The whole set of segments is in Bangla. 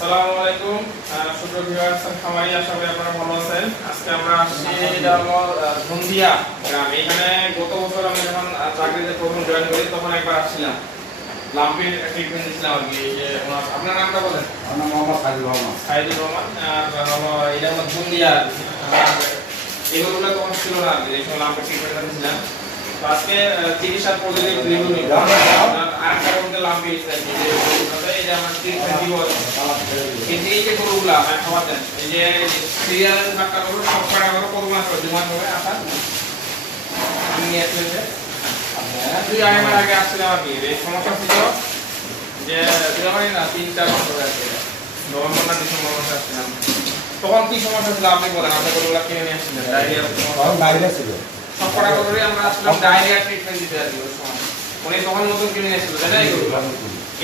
আসসালামু আলাইকুম সুপ্রিয় ভিউয়ার্স খামারি, আশা করি আপনারা ভালো আছেন। আজকে আমরা আসছি এটা হলো ধুন্দিয়া গ্রাম। এখানে গত বছর আমি যখন চাকরিতে প্রথম জয়েন করি তখন একবার আসছিলাম, লাম্পির ট্রিটমেন্ট দিয়েছিলাম আর কি। এই যে আপনার নামটা বলেন? আমার নাম মোহাম্মদ সাইদুর রহমান। সাইদুর রহমান। আর হলো এটা হলো ধুন্দিয়া। এগুলো তখন ছিল না আর কি, এই সময় লাম্পির ট্রিটমেন্টটা দিয়েছিলাম। তো আজকে চিকিৎসার পদ্ধতি রিভিউ নিব। আরেকটা বলতে লাম্পি এই যে আমার ট্রিটমেন্ট দিব। এই যে গরুগুলা খাবার দেন, এই যে সিরিয়াল একটা গরু সব কটা গরু কত মাস হবে? 2 মাস হবে আসা। আমি নিয়ে আসলে দুই আড়াই আগে আসছিলাম আর কি। এই সমস্যা ছিল যে 3-4 মাস ধরে আছে, নভেম্বর না ডিসেম্বর মাসে আসছিলাম। তখন কি সমস্যা ছিল আপনি বলেন? আপনি গরুগুলা কিনে নিয়ে আসছিলেন ডায়রিয়া ছিল সব কটা গরুরই আমরা আসলাম ডায়রিয়া ট্রিটমেন্ট দিতে আর কি। ওই সময় উনি তখন নতুন কিনে নিয়েছিল, তাই না?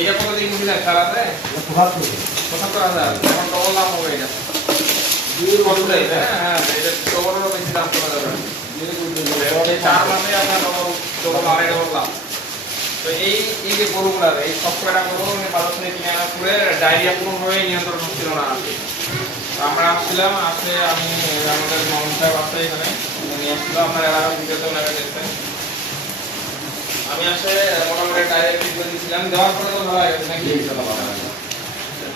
এটা কতদিন দিলেন চালাতে? ৭৫,০০০। এখন ডবল দাম হবে এটা। হ্যাঁ, এটা ডবলেরও বেশি দাম চলে যাবে। 4 মাসে আপনার ডবল আড়াই ডবল দাম। তো এই যে গরুগুলার এই সব কটা গরু উনি বাজার থেকে কিনে আনার পরে ডায়রিয়া কোনোভাবেই নিয়ন্ত্রণ হচ্ছিল না আর কি। আমরা আসছিলাম, আসলে আমি আমাদের মামুন সাহেব আছে এখানে, নিয়ে আসছিলাম। আপনার এলাকার ভিতরে তো ওনাকে দেখছেন। আমি আসলে মোটামুটি ডাইরেক্ট ট্রিটমেন্ট দিয়েছিলাম, দেওয়ার পরে তো ভালো হয়ে গেছে নাকি?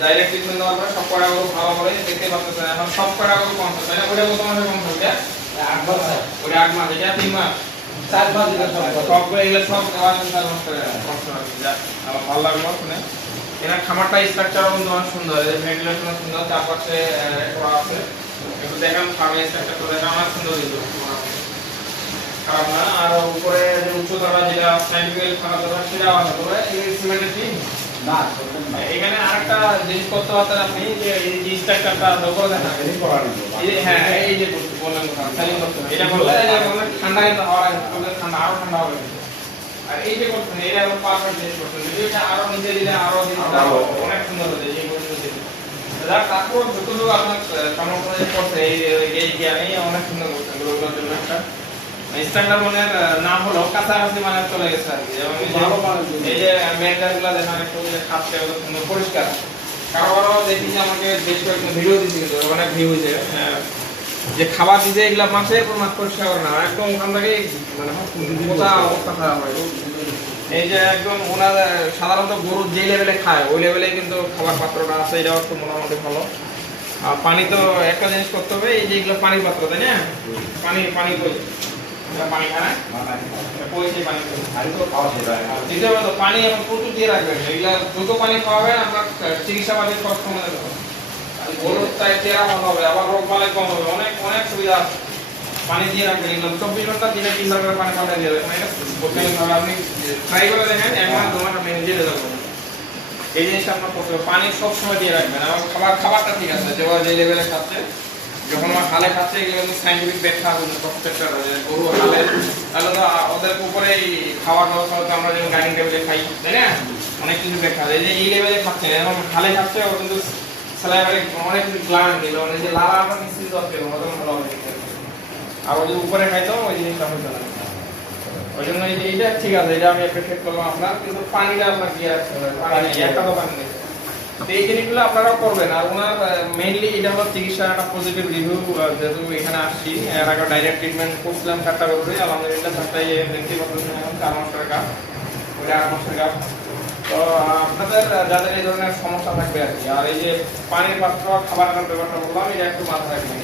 ডাইরেক্ট ট্রিটমেন্ট দেওয়ার পরে সব কটা গরু ভালো করে দেখতে পাচ্ছেন। এখন সব কটা গরু কম থাকে না? ওটা কত মাসে কম থাকে? 8 মাস। ওটা 8 মাস, এটা 3 মাস 4 মাস। সবগুলো এগুলো সব দেওয়া চিন্তা করতে আমার ভালো লাগলো শুনে। এনার খামারটা স্ট্রাকচারও কিন্তু অনেক সুন্দর, ভেন্টিলেশনও সুন্দর, চারপাশে করা আছে। একটু দেখেন ফার্মের স্ট্রাকচারটা দেখেন, অনেক সুন্দর কিন্তু খারাপ না। আর উপরে যে উচ্চতাটা যেটা সাইন্টিফিক্যালি খারাপ দরকার সেটাও আছে। তবে এই সিমেন্টের ঠিক না। এখানে আরেকটা জিনিস করতে পারতেন আপনি, যে এই যে স্ট্রাকচারটা উপরে দেখেন, হ্যাঁ এই যে বললেন সাইলিং করতে হবে। এটা করলে ঠান্ডা কিন্তু হওয়ার আগে ঠান্ডা আরো ঠান্ডা হবে। আর এই যে করছেন এটা একদম পারফেক্ট জিনিস করছেন। যদি এটা আরো নিচে দিলে আরো অনেক সুন্দর হতো এই পর্যন্ত দিলে। তারপর যতটুকু আপনার সামগ্রী করছে এই জ্ঞানে অনেক সুন্দর করছেন গরুগুলোর জন্য। একটা স্ট্যান্ডার্ড মানের নাম হলো কাছাকাছি মানে চলে গেছে আর কি। যেমন এই যে মেন্টারগুলো দেখেন একটু খাচ্ছে সুন্দর পরিষ্কার। কারো দেখি যে আমাকে বেশ কয়েকজন ভিডিও দিচ্ছে, কিন্তু অনেক ভিউ হয়েছে যে খাবার দিতে এগুলা মাসের পর মাস পরিষ্কার করে না, একদম ওখান থেকে মানে গোটা অবস্থা খারাপ হয়। এই যে একদম ওনার সাধারণত গরু যে লেভেলে খায় ওই লেভেলে কিন্তু খাবার পাত্রটা আছে, এটাও একটু মোটামুটি ভালো। আর পানি তো একটা জিনিস করতে হবে, এই যে এগুলো পানির পাত্র, তাই না? পানি কই পানি খায় না, পানি এখন প্রচুর দিয়ে রাখবেন। এগুলা দ্রুত পানি খাওয়াবেন, আপনার চিকিৎসা পাতি খরচ কমে যাবে। গরুর তাই চেরা ভালো হবে, আবার রোগ বালাই কম হবে, অনেক অনেক সুবিধা আছে। পানি দিয়ে রাখবেন, এগুলো 24 ঘন্টা দিনে 3 বার করে পানি পাল্টে দিয়ে দেবেন। আপনি ট্রাই করে দেখেন, 1 মাস 2 মাস আপনি নিজে রেজাল্ট পাবেন। এই জিনিসটা আপনার করতে হবে, পানি সবসময় দিয়ে রাখবেন। আর খাবারটা ঠিক আছে, যে লেভেলে খাচ্ছে, যখন আমার হালে খাচ্ছে এগুলো সাইন্টিফিক ব্যাখ্যা আছে প্রত্যেকটা গরু হালে, তাহলে তো ওদের উপরে খাওয়ার ব্যবস্থা হচ্ছে আমরা যেমন ডাইনিং টেবিলে খাই, তাই না? অনেক কিছু ব্যাখ্যা আছে। এই লেভেলে খাচ্ছে, এখন হালে খাচ্ছে, ও কিন্তু স্যালাইভারি অনেক কিছু গ্ল্যান্ড দিল, যে লালা মিশ্রিত দরকার ওদের ভালো হবে। আর ওই যে উপরে খাইতো ওই জিনিসটা হইতো না। ওই জন্য এইটা ঠিক আছে, এটা আমি অ্যাপ্রিসিয়েট করলাম আপনার। কিন্তু পানিটা আপনার কি আছে, পানি একটা তো পানি নেই। এই জিনিসগুলো আপনারাও করবেন। আর ওনার মেইনলি এটা হলো চিকিৎসার একটা পজিটিভ রিভিউ। যেহেতু এখানে আসছি, এর আগে ডাইরেক্ট ট্রিটমেন্ট করছিলাম 4টা গরুরে, আলহামদুলিল্লাহ 4টাই দেখতে পাচ্ছেন এখন 4 মাসের গাছ, ওটা 8 মাসের গাছ। তো আপনাদের যাদের এই ধরনের সমস্যা থাকবে আর কি, আর এই যে পানির পাত্র খাবার ব্যাপারটা বললাম, এটা একটু মাথায় রাখবেন।